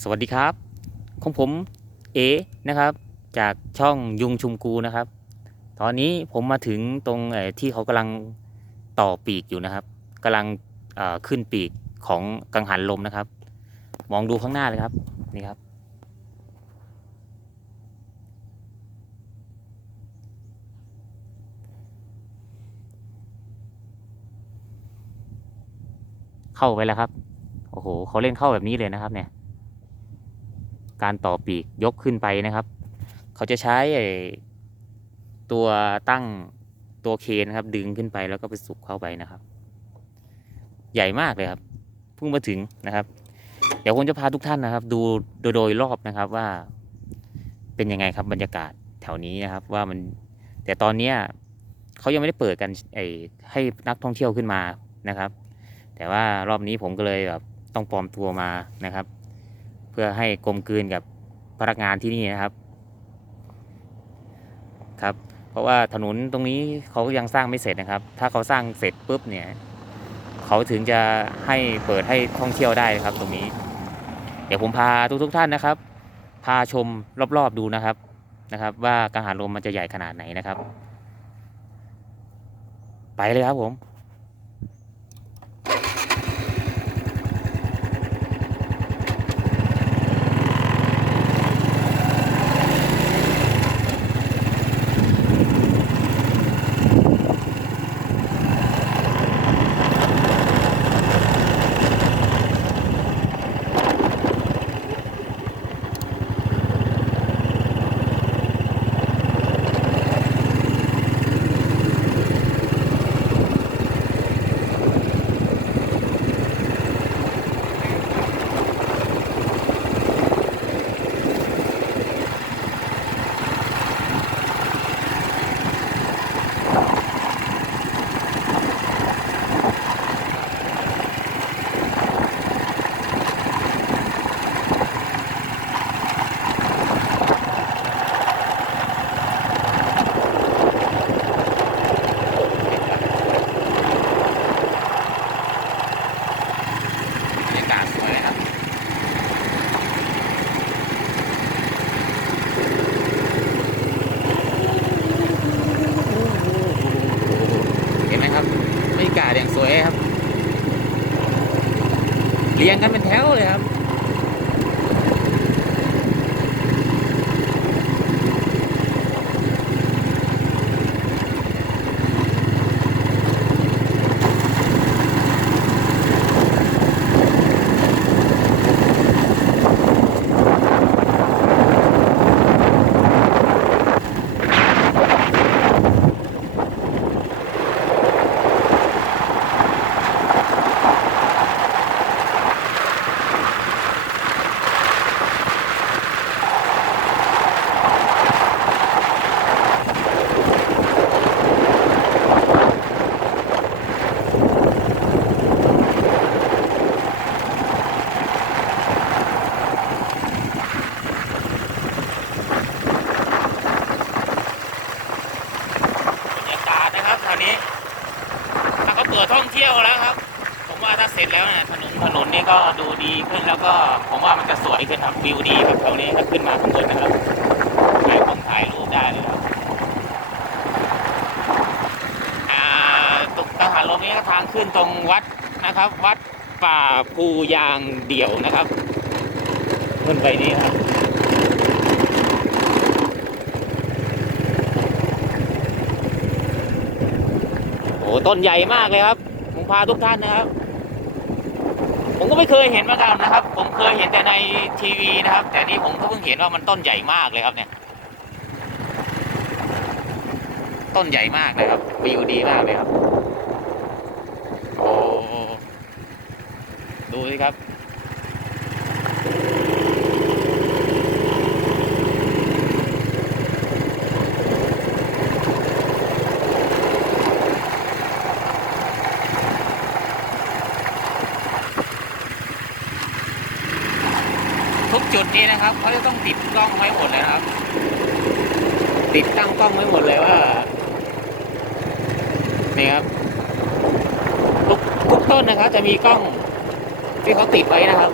สวัสดีครับ ของผมเอนะครับ จากช่องยุงชุมกูนะครับ ตอนนี้ผมมาถึงตรงที่เขากำลังต่อปีกอยู่นะครับกำลังขึ้นปีกของกังหันลมนะครับ มองดูข้างหน้าเลยครับนี่ครับ เข้าไปแล้วครับโอ้โหเขาเล่นเข้าแบบนี้เลยนะครับเนี่ย การต่อปีกยกขึ้นไปนะครับ เขาจะใช้ไอ้ตัวตั้งตัวเคนนครับ ดึงขึ้นไปแล้วก็ไปสุกเข้าไปนะครับ ใหญ่มากเลยครับเพิ่งมาถึงนะครับ เดี๋ยวผมจะพาทุกท่านนะครับ ดูโดยโดยรอบนะครับว่า เป็นยังไงครับบรรยากาศแถวนี้นะครับ ว่ามันแต่ตอนเนี้ยเขายังไม่ได้เปิดกันไอ้ให้นักท่องเที่ยวขึ้นมานะครับ แต่ว่ารอบนี้ผมก็เลยแบบต้องปลอมตัวมานะครับ เพื่อให้กลมกลืนกับพนักงานที่นี่นะครับครับเพราะว่าถนนตรงนี้เขายังสร้างไม่เสร็จนะครับ ถ้าเขาสร้างเสร็จปุ๊บเนี่ยเขาถึงจะให้เปิดให้ท่องเที่ยวได้นะครับ ตรงนี้ เดี๋ยวผมพาทุกทุกท่านนะครับ พาชมรอบๆดูนะครับนะครับ ว่ากังหันลมมันจะใหญ่ขนาดไหนนะครับ ไปเลยครับผม บรรยากาศสวยเลยครับ เห็นไหมครับบรรยากาศอย่างสวยครับ เรียงกันเป็นแถวเลยครับ บรรยากาศนะครับตอนนี้ ถ้าเขาเปิดท่องเที่ยวแล้วครับ ผมว่าถ้าเส ร็จแล้วนะถนนถนนนี่ก็ดูดีขึ้นแล้วก็ผมว่ามันจะสวยขึ้นครับวิวดีครับตรงนี้ถ้าขึ้นมาข้างบนนะครับถ่ายผมถ่ายรูปได้เลยครับอ่าตรงทหารลมนี้ก็ทางขึ้นตรงวัดนะครับ วัดป่าภูยางเดี่ยวนะครับขึ้นไปนี่ครับโอ้ต้นใหญ่มากเลยครับผมพาทุกท่านนะครับ ผมก็ไม่เคยเห็นมาก่อนนะครับ ผมเคยเห็นแต่ในทีวีนะครับ แต่นี่ผมก็เพิ่งเห็นว่ามันต้นใหญ่มากเลยครับเนี่ย ต้นใหญ่มากนะครับวิวดีมากเลยครับ โอ้ดูสิครับ ทุกจุดนี้นะครับเขาจะต้องติดกล้องไว้หมดเลยครับ ติดตั้งกล้องไว้หมดเลยว่านี่ครับทุกทุกต้นนะครับ จะมีกล้องที่เขาติดไว้นะครับ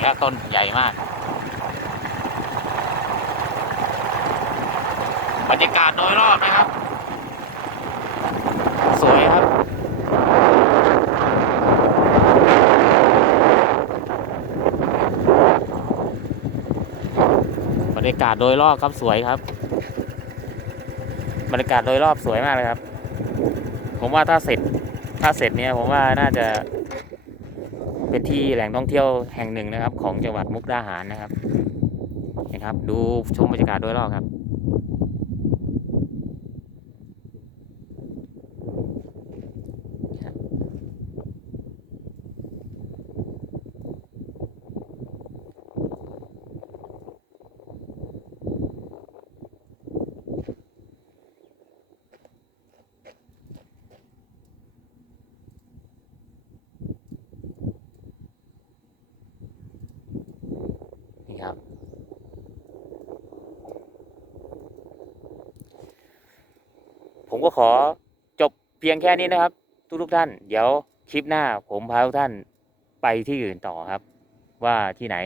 นี่ครับต้นใหญ่มาก บรรยากาศโดยรอบนะครับ สวยครับ บรรยากาศโดยรอบครับสวยครับ บรรยากาศโดยรอบสวยมากเลยครับ ผมว่าถ้าเสร็จถ้าเสร็จเนี่ยผมว่าน่าจะ เป็นที่แหล่งท่องเที่ยวแห่งหนึ่งนะครับ ของจังหวัดมุกดาหารนะครับนะครับ ดูชมบรรยากาศโดยรอบครับ ผมก็ขอจบเพียงแค่นี้นะครับ ทุกทุกท่าน เดี๋ยวคลิปหน้าผมพาทุกท่านไปที่อื่นต่อครับ ว่าที่ไหน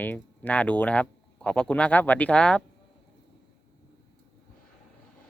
น่าดูนะครับ ขอบพระคุณมากครับสวัสดีครับ